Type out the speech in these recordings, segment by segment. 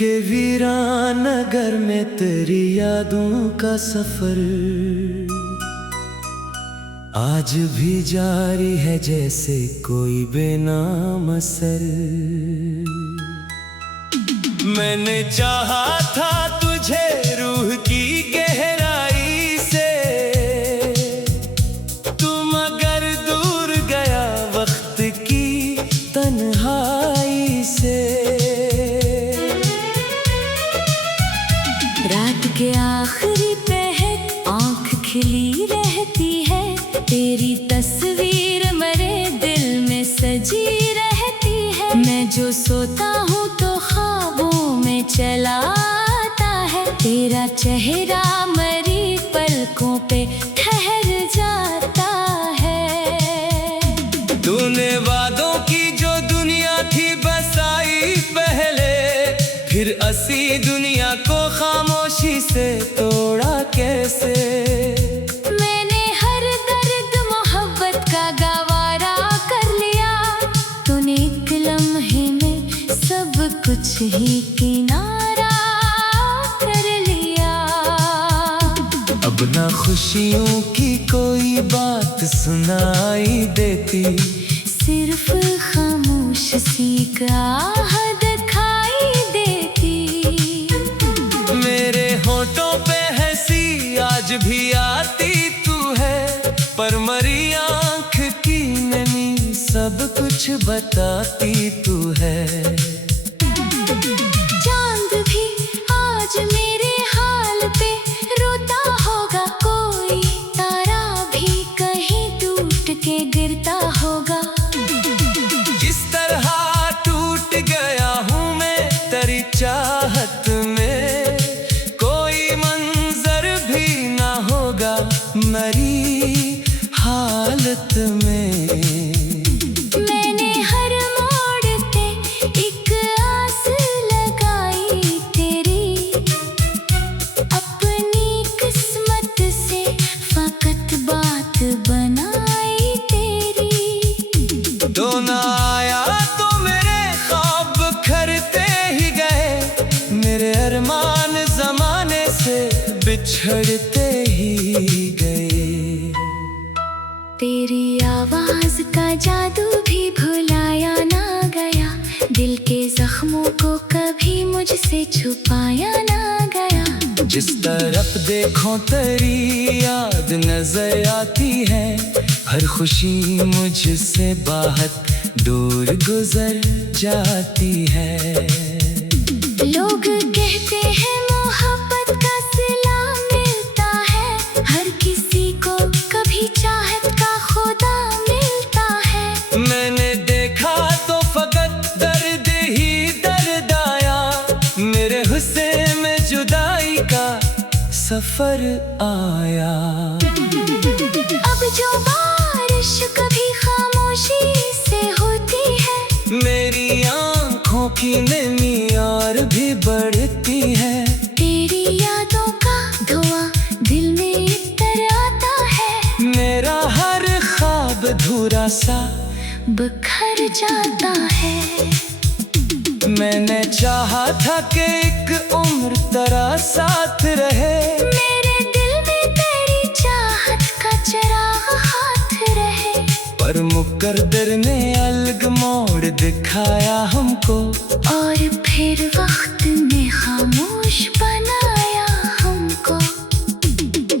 के वीरान नगर में तेरी यादों का सफर आज भी जारी है जैसे कोई बेनाम असर। मैंने चाहा था तुझे रूह की गहराई से, तू मगर दूर गया वक्त की तन्हाई से। रात के आखिरी पहर आँख खिली रहती है, तेरी तस्वीर मेरे दिल में सजी रहती है। मैं जो सोता हूँ तो ख्वाबों में चला आता है, तेरा चेहरा मेरी पलकों पे ठहर जाता है। तूने वादों की जो दुनिया थी बसाई पहले, फिर असी दुनिया को खामोशी से तोड़ा कैसे। मैंने हर दर्द मोहब्बत का गवारा कर लिया, तूने एक लम्हे में सब कुछ ही किनारा कर लिया। अब ना खुशियों की कोई बात सुनाई देती, सिर्फ खामोश सी आह दिखाई देती। मेरे होठों पे हंसी आज भी आती तू है, पर मरी आँख की नमी सब कुछ बताती तू है। चांद भी आज मेरे हाल पे रोता होगा, कोई तारा भी कहीं टूट के गिरता होगा। इस तरह टूट गया हूँ मैं तेरी चाहत में, कोई मंजर भी ना होगा मेरी हालत में। मैंने हर मोड़ पे एक आस लगाई तेरी, अपनी किस्मत से फकत बात बनाई तेरी। तो ना आया तो मेरे ख्वाब खरते ही गए, मेरे अरमान जमाने से बिछड़ते ही गए। तेरी आवाज का जादू भी भुलाया ना गया, दिल के जख्मों को कभी मुझसे छुपाया ना गया। जिस तरफ देखो तेरी याद नजर आती है, हर खुशी मुझसे बाहर दूर गुजर जाती है। लोग कहते हैं मोहब्बत का सिला मिलता है, हर किसी को कभी चाहत का खुदा मिलता है। मैंने देखा तो फकत दर्द ही दर्द आया, मेरे हुस्न में जुदाई का सफर आया। अब जो बारिश कभी खामोशी से होती है, मेरी आँखों की नमी और भी बढ़ती है। तेरी यादों का धुआं दिल में इतर आता है, मेरा हर ख्वाब अधूरा सा बिखर जाता है। मैंने चाहा था कि एक उम्र तेरा साथ रहे, मेरे दिल में तेरी चाहत का चिराग हाथ रहे। पर मुकद्दर ने अलग मोड़ दिखाया हमको, और फिर वक्त ने खामोश बनाया हमको।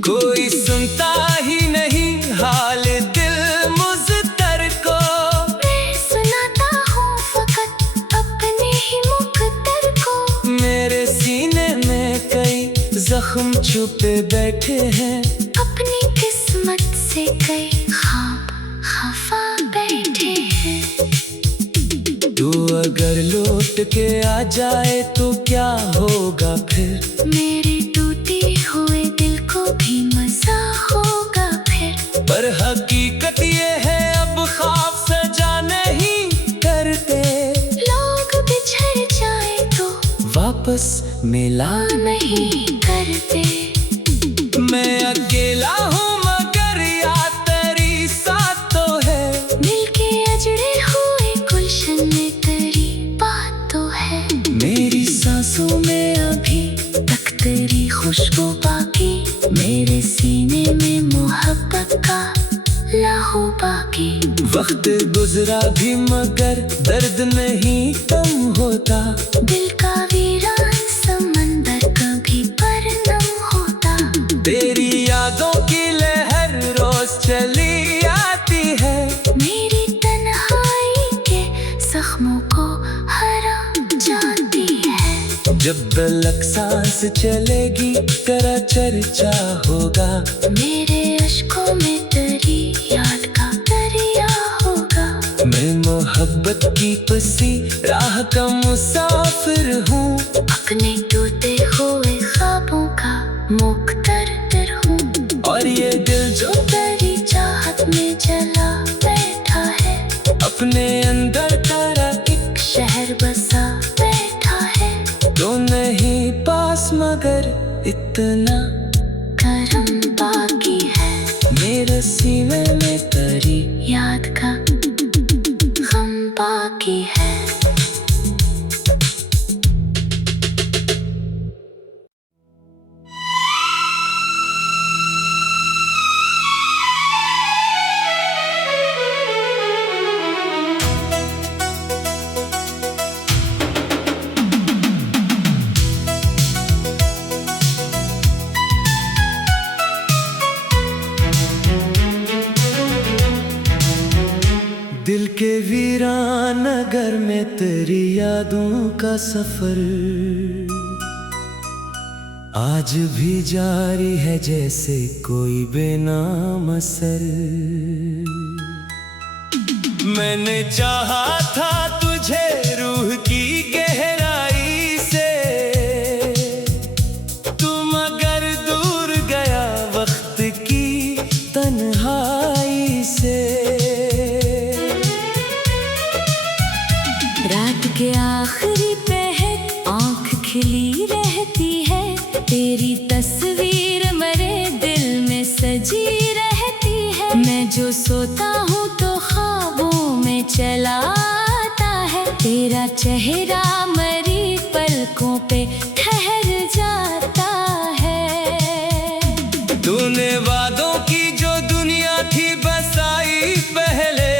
कोई सुनता ही नहीं हाल दिल मुज़्तर को, मैं सुनाता हूँ फकत अपने ही मुकद्दर को। मेरे सीने में कई जख्म छुपे बैठे हैं, अपनी किस्मत से कई ख्वाब खफा बैठे हैं। तू अगर लौट के आ जाए तो क्या होगा फिर, मेरे टूटे हुए दिल को भी मजा होगा फिर। पर हकीकत ये है अब ख्वाब सजा नहीं करते, लोग बिछड़ जाए तो वापस मिला नहीं करते। मैं अकेला हूँ मगर याद तेरी साथ तो है, मिलके अजड़े हुए गुलशन में तेरी बात तो है। मेरी सांसों मुकाबला हो बाकी। वक्त गुजरा भी मगर दर्द नहीं कम होता। दिल का वीरान समंदर कभी पर नम होता। तेरी यादों की लहर रोज चली आती है। मेरी तन्हाई के जख्मों को हरा जाती है। जब तलक सांस चलेगी तेरा चर्चा होगा। मेरे अश्कों में तेरी याद का दरिया होगा। मैं मोहब्बत की पसी राह का मुसाफिर हूँ। अपने टूटे हुए ख्वाबों का मुख्तर हूँ। और ये दिल जो तेरी चाहत में जला बैठा है। अपने अंदर तेरा एक शहर बसा बैठा है। तो नहीं पास मगर इतना करम बाकी है। मेरे सीने में तेरी याद का गम बाकी है। दिल के वीरान नगर में तेरी यादों का सफर आज भी जारी है जैसे कोई बेनाम असर। मैंने चाहा था तुझे रूह की गहराई से, तू मगर दूर गया वक्त की तन्हाई से। रात के आखिरी पहर आँख खिली रहती है। तेरी तस्वीर मेरे दिल में सजी रहती है। मैं जो सोता हूँ तो ख्वाबों में चला आता है। तेरा चेहरा मेरी पलकों पे ठहर जाता है। तूने वादों की जो दुनिया थी बसाई पहले,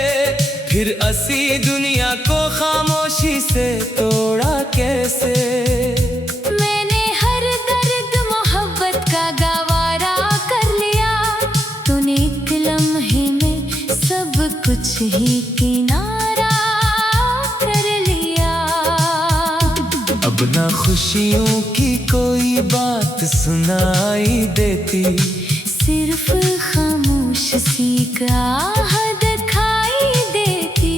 फिर असी दुनिया को खामोशी से तोड़ा कैसे। मैंने हर दर्द मोहब्बत का गवारा कर लिया। तूने एक लम्हे में सब कुछ ही किनारा कर लिया। अब ना खुशियों की कोई बात सुनाई देती, सिर्फ खामोश सी आह दिखाई देती।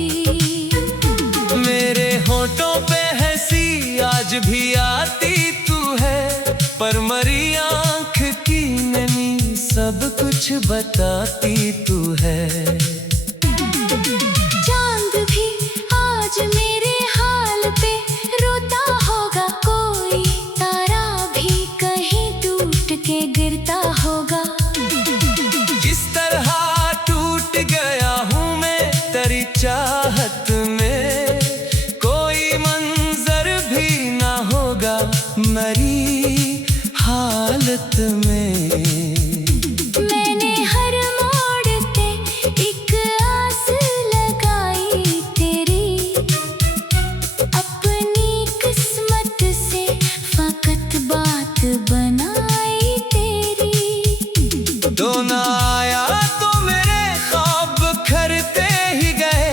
मेरे होठों पे हंसी आज भी आती तू है, पर मरी आँख की नमी सब कुछ बताती तू है। चांद भी आज मेरे हाल पे रोता होगा। कोई तारा भी कहीं टूट के गिरता होगा। इस तरह टूट गया हूँ मैं तेरी चाहत में, कोई मंजर भी ना होगा मरी हालत में। मैंने हर मोड़ पे एक आस लगाई तेरी, अपनी किस्मत से फकत बात बनाई तेरी। तो ना आया तो मेरे ख्वाब खरते ही गए,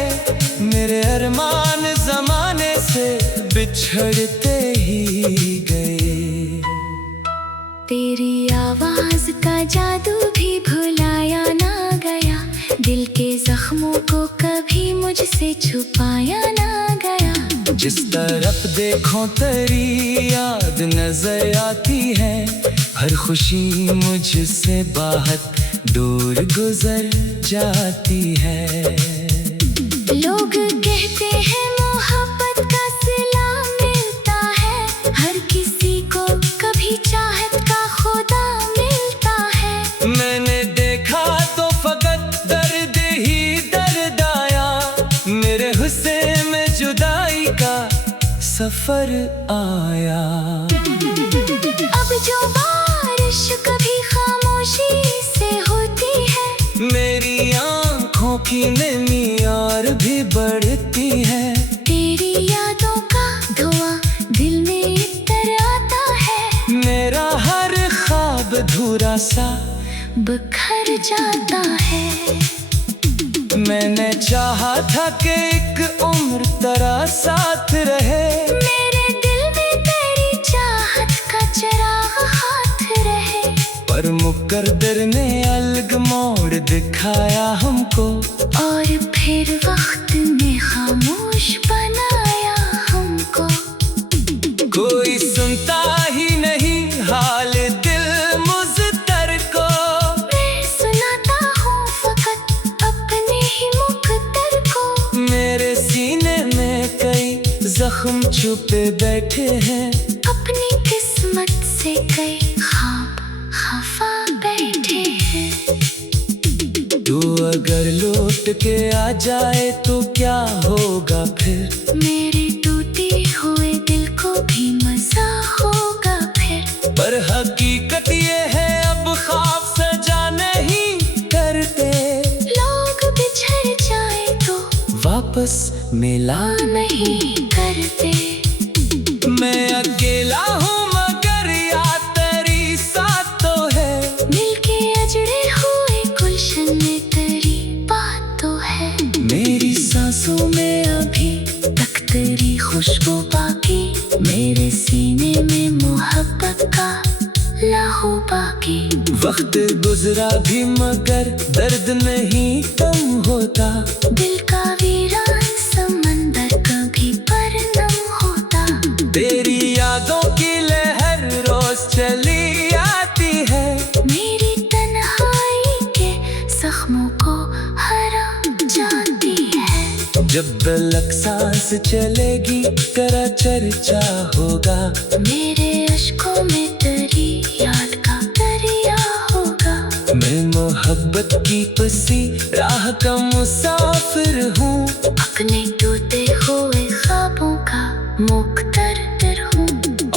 मेरे अरमान जमाने से बिछड़ते ही गए। तेरी आवाज का जादू भी भुलाया ना गया। दिल के जख्मों को कभी मुझसे छुपाया ना गया। जिस तरफ देखो तेरी याद नजर आती है, हर खुशी मुझसे बाहर दूर गुजर जाती है। लोग कहते हैं मोहब्बत का सिला मिलता है, हर किसी को कभी चाहत का खुदा मिलता है। मैंने देखा तो फकत दर्द ही दर्द आया, मेरे हुस्न में जुदाई का सफर आया। अब जो बारिश कभी खामोशी से होती है, की नमी और भी बढ़ती है। तेरी यादों का धुआं दिल में इतर आता है। मेरा हर ख्वाब अधूरा सा बिखर जाता है। मैंने चाहा था कि एक उम्र तेरा साथ रहे। मेरे दिल में तेरी चाहत का चिराग हाथ रहे। पर मुकद्दर ने अलग मोड़ दिखाया हमको, और फिर वक्त ने खामोश बनाया हमको। कोई सुनता ही नहीं हाल दिल मुज़्तर को। मैं सुनाता हूँ फकत अपने ही मुकद्दर को। मेरे सीने में कई जख्म छुपे बैठे हैं। अपनी किस्मत से कई ख्वाब खफा बैठे हैं। तू अगर लौट के आ जाए तो क्या होगा फिर? मेरे टूटे हुए दिल को भी मजा होगा फिर। पर हकीकत ये है अब ख्वाब सजा नहीं करते। लोग बिछड़ जाए तो वापस मिला नहीं करते। मैं अकेला हूँ मगर याद तेरी साथ तो है। मिलके अजड़े हुए गुलशन में तेरी बात तो है। मेरी सांसों में अभी तक तेरी खुशबू बाकी। मेरे सीने में मोहब्बत का लहू बाकी। वक्त गुजरा भी मगर दर्द नहीं कम होता। दिल का वीरान समंदर कभी पर नम होता। तेरी यादों की लहर रोज चली आती है। मेरी तन्हाई के जख्मों को हरा जाती है। जब तलक सांस चलेगी तेरा चर्चा होगा। मेरे अश्कों में तेरी याद का दरिया होगा। मैं मोहब्बत की पसी राह का मुसाफिर हूँ। अपने टूटे हुए ख्वाबों का मुकद्दर हूँ।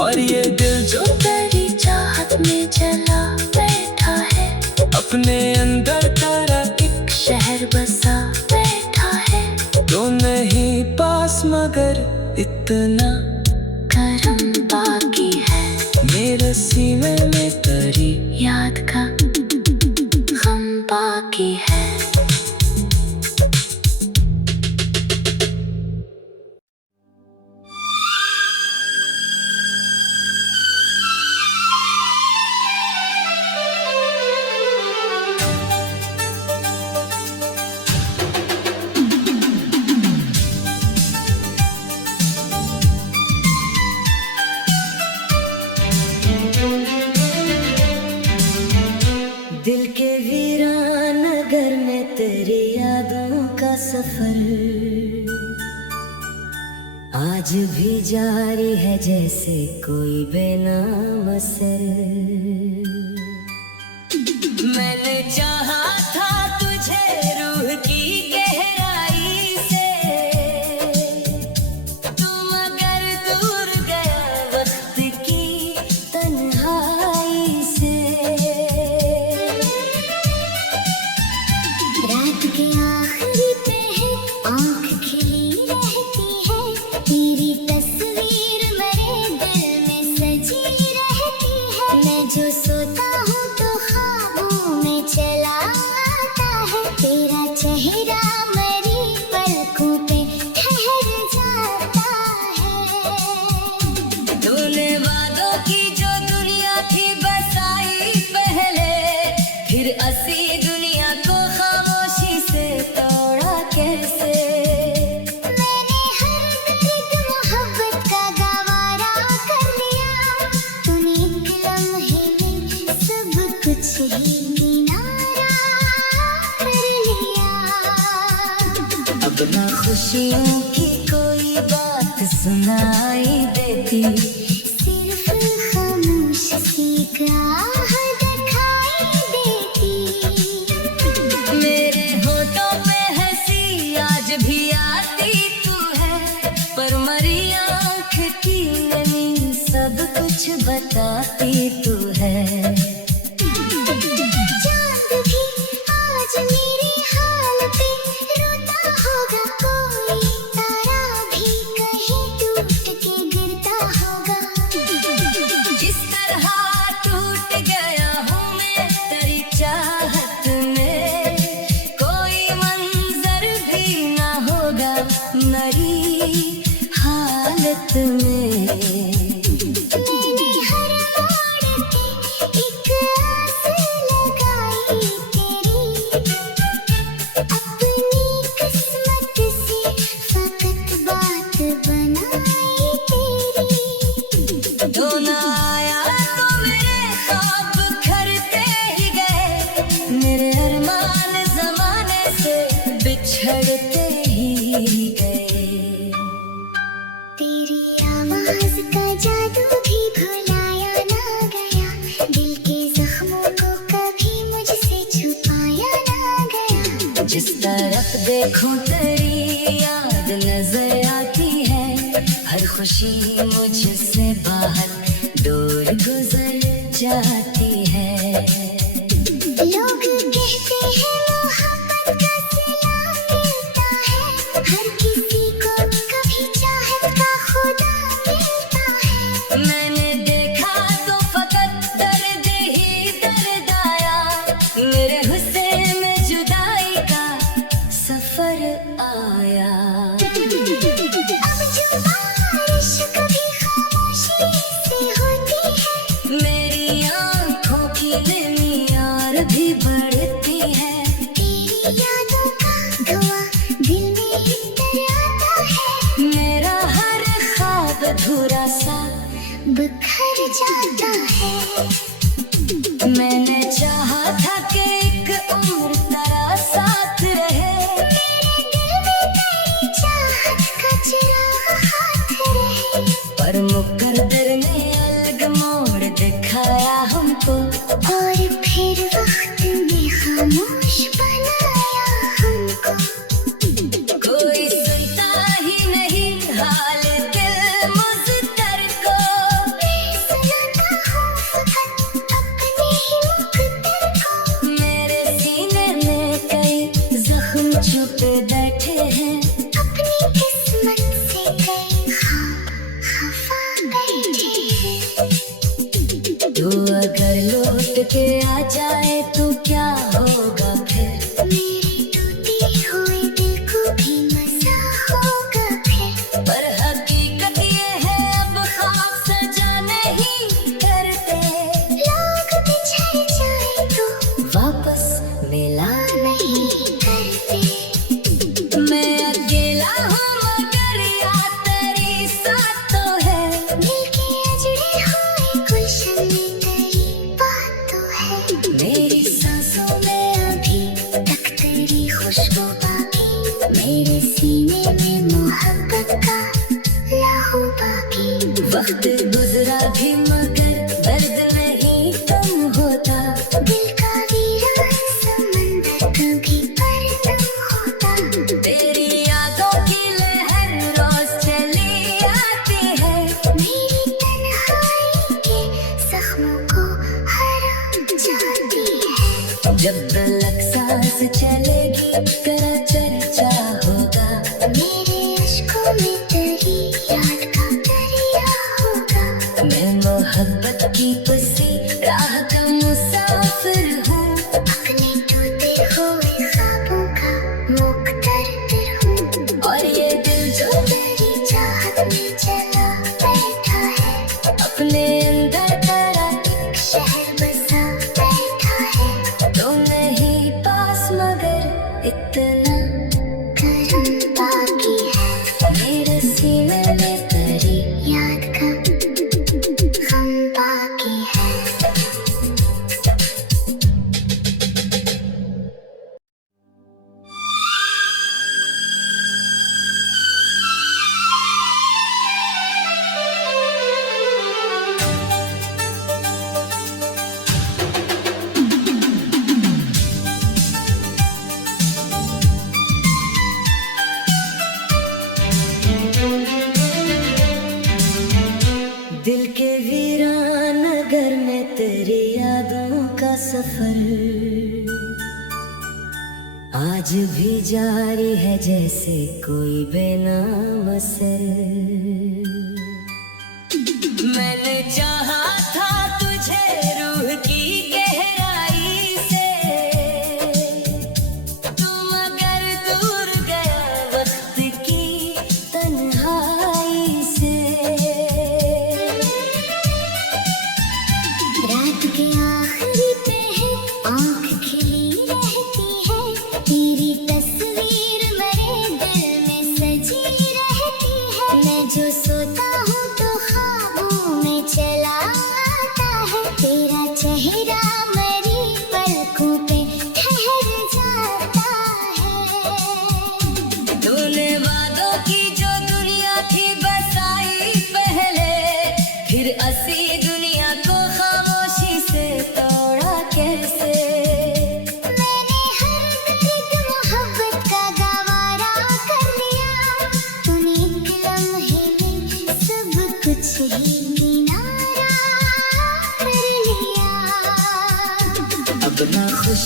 और ये दिल जो तेरी चाहत में जला बैठा है। अपने अंदर तेरा एक शहर बसा बैठा है। तो नहीं पास मगर इतना करम बाकी है। मेरे सीने में तेरी याद का गम बाकी है। दिल के वीरान नगर में तेरी यादों का सफर आज भी जारी है जैसे कोई बेनाम असर। मैंने चाहा था तुझे रूह की गहराई से, तू मगर दूर गया वक्त की तन्हाई से। रात के आखिरी पहर आँख खिली रहती है। तेरी तस्वीर मेरे दिल में सजी रहती है। मैं जो सोता हूँ तो ख्वाबों में चला आता है। तेरा चेहरा मेरी पलकों पे ठहर जाता है। तूने वादों की जो दुनिया थी बसाई पहले, फिर असी दुनिया को खामोशी से तोड़ा कैसे। मैंने हर दर्द मोहब्बत का गवारा कर लिया। तूने एक लम्हे में सब कुछ ही किनारा कर लिया। अब ना खुशियों की कोई बात सुनाई देती, सिर्फ खामोशी का दिखाई देती। मेरे होठों पे हंसी आज भी आती तू है, पर मरी आँख की नमी सब कुछ बताती तू है। चांद भी आज मेरे हाल पे रात में। मैंने हर मोड़ पे एक आस लगाई तेरी, अपनी किस्मत से फकत बात बनाई तेरी। जो ना आया तो मेरे ख्वाब खरते ही गए, मेरे अरमान जमाने से बिछड़ते ही गए। तेरी आवाज का जादू भी भुलाया ना गया, दिल के जख्मों को कभी मुझसे छुपाया ना गया। जिस तरफ देखूं तेरी याद नजर आती है, हर खुशी मुझसे बाहर दूर गुजर जाती है। लोग कहते हैं मोहब्बत का सिला मिलता है, हर किसी को कभी चाहत का खुदा मिलता है। मैंने देखा तो फकत दर्द ही दर्द आया, मेरे हुस्न में जुदाई का सफर आया। अब जो बारिश कभी खामोशी से होती है, मेरी आँखों की नमी और भी बढ़ती है। तेरी यादों का धुआं दिल में इतर आता है, मेरा हर ख्वाब अधूरा सा बिखर जाता है। मैंने चाहा था कि एक उम्र तेरा साथ रहे, मेरे दिल में तेरी चाहत का चिराग हाथ रहे, पर मुकद्दर ने अलग मोड़ दिखाया हमको। और फिर वक्त ने खामोश बनाया हमको। कोई सुनता ही नहीं हाल दिल मुज़्तर को, मैं सुनाता हूँ फकत अपने ही मुकद्दर को। मेरे सीने में कई जख्म छुपे बैठे हैं, अपनी किस्मत से कई ख्वाब खफा बैठे हैं। तू अगर लौट के आ जाए तो क्या होगा फिर, मेरे टूटे हुए दिल को भी मजा होगा फिर। पर हकीकत ये है अब ख्वाब सजा नहीं करते, लोग बिछड़ जाए तो वापस मिला नहीं करते। मैं अकेला हूँ मगर याद तेरी साथ तो है। दिल के अजड़े हुए गुलशन में तेरी बात तो है। मेरी सांसों में अभी तक तेरी खुशबू बाकी, मेरे सीने में मोहब्बत का लहू बाकी। वक्त गुजरा भी मगर दर्द नहीं कम होता, दिल का वीरान समंदर कभी पर तुम होता। तेरी यादों की लहर रोज चली आती है, मेरी तन्हाई के जख्मों को हरा जाती है। जब तलक सांस चलेगी तेरा चर्चा होगा, मेरे अश्कों में तेरी याद का दरिया होगा। मैं मोहब्बत की उसी राह का मुसाफिर हूँ, अपने टूटे हुए ख्वाबों का मुकद्दर हूँ। और ये दिल जो तेरी चाहत में चला बैठा है, अपने अंदर तेरा एक शहर बसा बैठा है। तो नहीं पास मगर इतना करम बाकी है, मेरे सीने में तेरी याद का गम बाकी है। दिल के वीरान नगर में तेरी यादों का सफर आज भी जारी है जैसे कोई बेनाम से। मैंने चाहा था तुझे रूह की गहराई से, तू मगर दूर गया वक्त की तन्हाई से।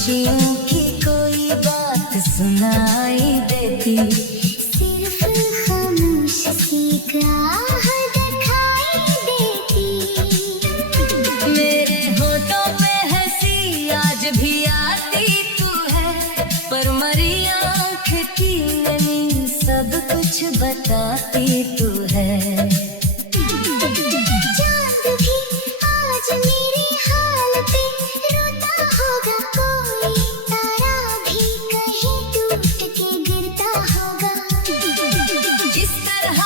खुशियों की कोई बात सुनाई देती, सिर्फ खामोश सी गाह दिखाई देती। मेरे होठों पे हंसी आज भी आती तू है, पर मरी आँख की नमी सब कुछ बताती तू है। चांद भी आज मेरे हाल पे रोता होगा, कोई तारा भी कहीं टूट के गिरता होगा। जिस तरह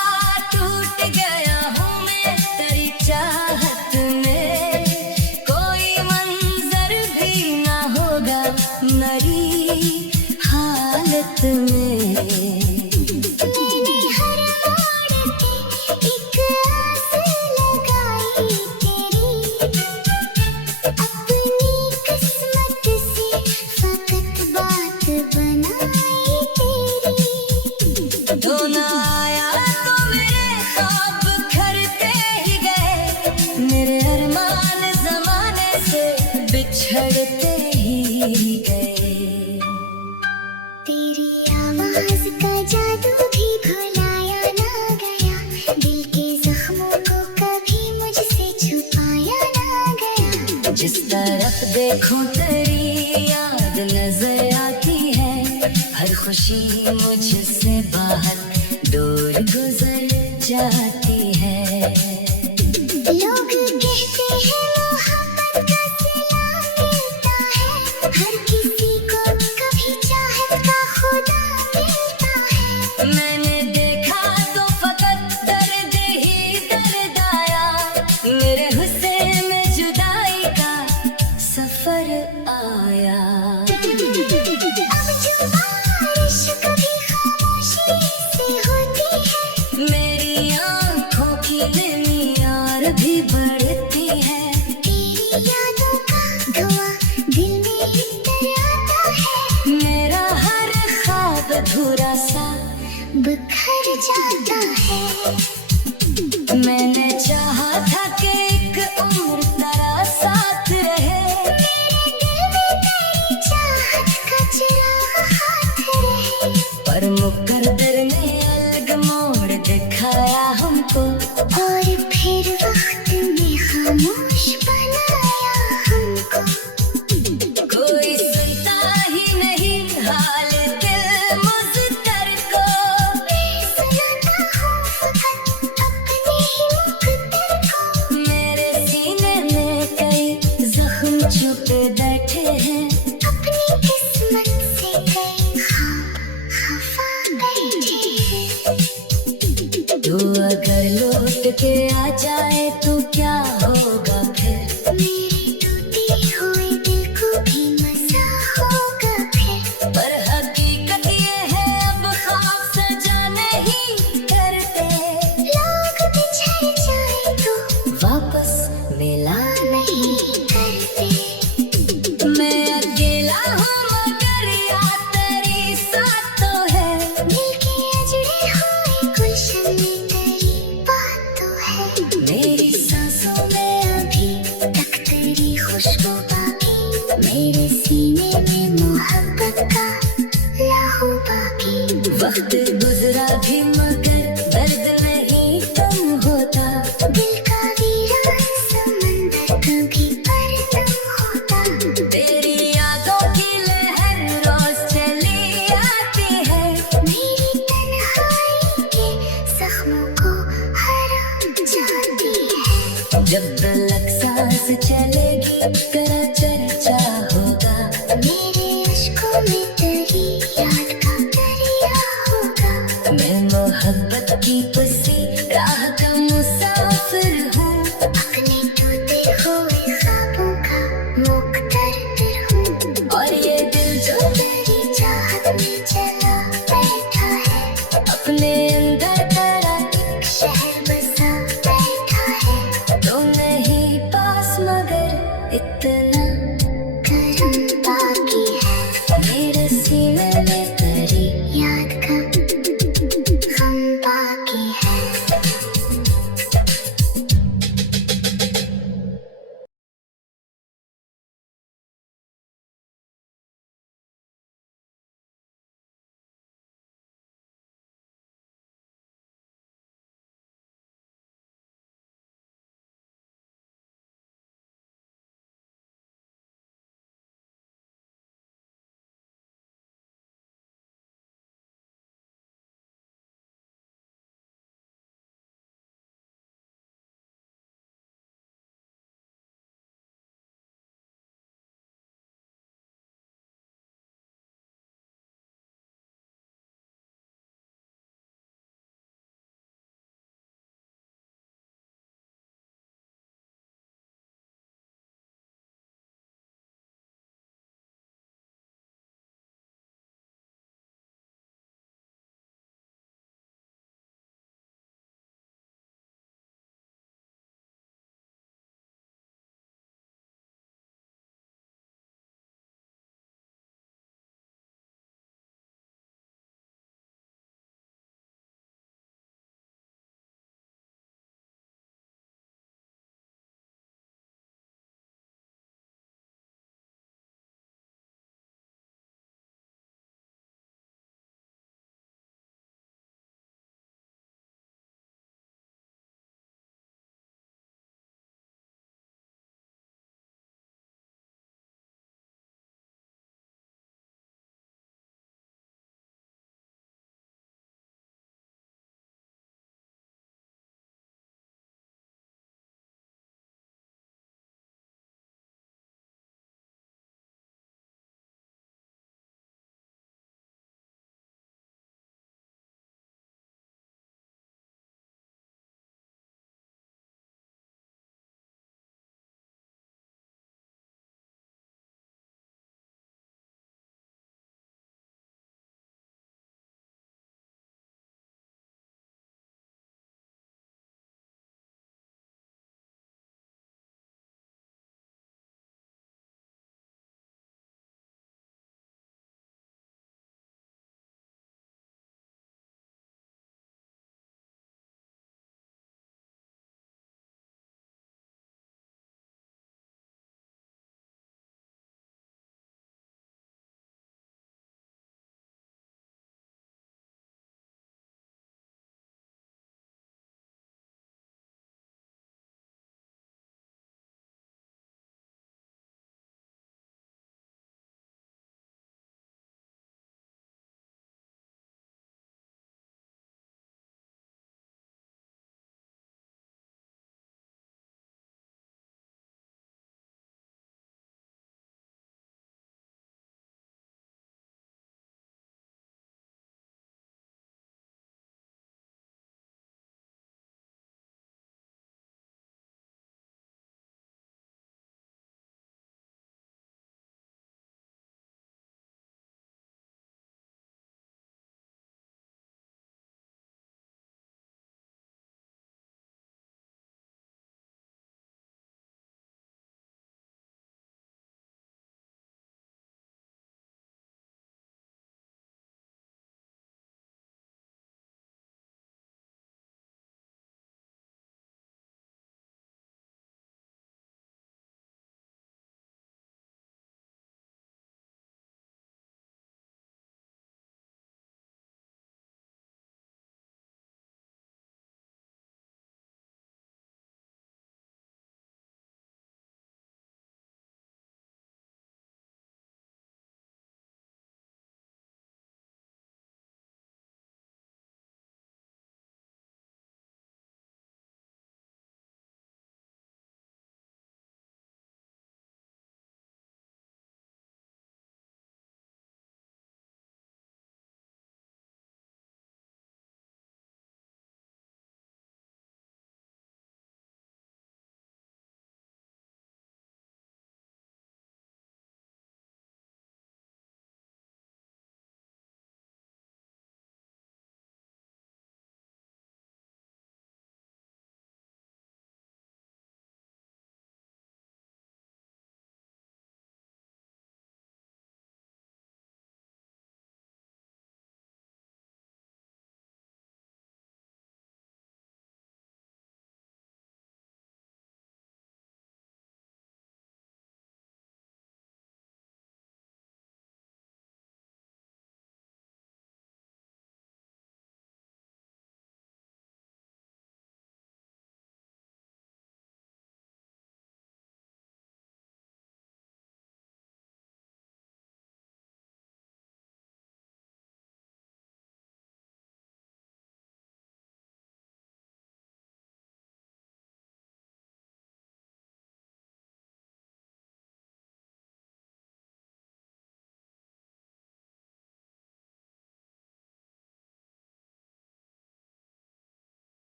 टूट गया हूँ मैं तेरी चाहत में, कोई मंजर भी ना होगा मरी हालत में। मैंने हर मोड़ पे एक आस लगाई तेरी, अपनी किस्मत से फकत बात बनाई तेरी। तो ना आया तो मेरे ख्वाब खरते ही गए, मेरे अरमान जमाने से बिछड़ते ही गए। तेरी आवाज का जादू भी भुलाया ना गया, दिल के जख्मों को कभी मुझसे छुपाया ना गया। जिस तरफ देखूं तेरी याद नजर आती है, हर खुशी मुझसे बाहर दूर गुजर जाती है। लोग कहते हैं मोहब्बत का सिला मिलता है, हर किसी को कभी चाहत का खुदा मिलता है। मैंने देखा तो फकत दर्द ही दर्द आया, मेरे हुस्न में जुदाई का सफर आया। अब जो बारिश कभी खामोशी से होती है, मेरी आँखों की नमी और भी बढ़ती है। तेरी यादों का धुआं दिल में इतर आता है, मेरा हर ख्वाब अधूरा सा बिखर जाता है। मैंने चाहा था कि एक उम्र तेरा साथ रहे, मेरे दिल में तेरी चाहत का चिराग हाथ रहे, पर मुकद्दर ने अलग मोड़ दिखाया हमको। और फिर वक्त में खामोश बनाया हमको। कोई सुनता ही नहीं हाल दिल मुज़्तर को, मैं सुनाता हूँ फकत अपने ही मुकद्दर को। मेरे सीने में कई जख्म छुप बैठे हैं, अपनी किस्मत से कई ख्वाब खफा बैठे हैं। तू अगर लौट के आ जाए तो क्या होगा फिर, मेरे टूटे हुए दिल को भी मजा होगा फिर। पर हकीकत ये है अब ख्वाब सजा नहीं करते, लोग बिछड़ जाए तो वापस मिला नहीं करते। मैं अकेला हूँ मगर याद तेरी साथ तो है। दिल के अजड़े हुए गुलशन में तेरी बात तो है। मेरी सांसों में अभी तक तेरी खुशबू बाकी, मेरे सीने में मोहब्बत का लहू बाकी। वक्त गुजरा भी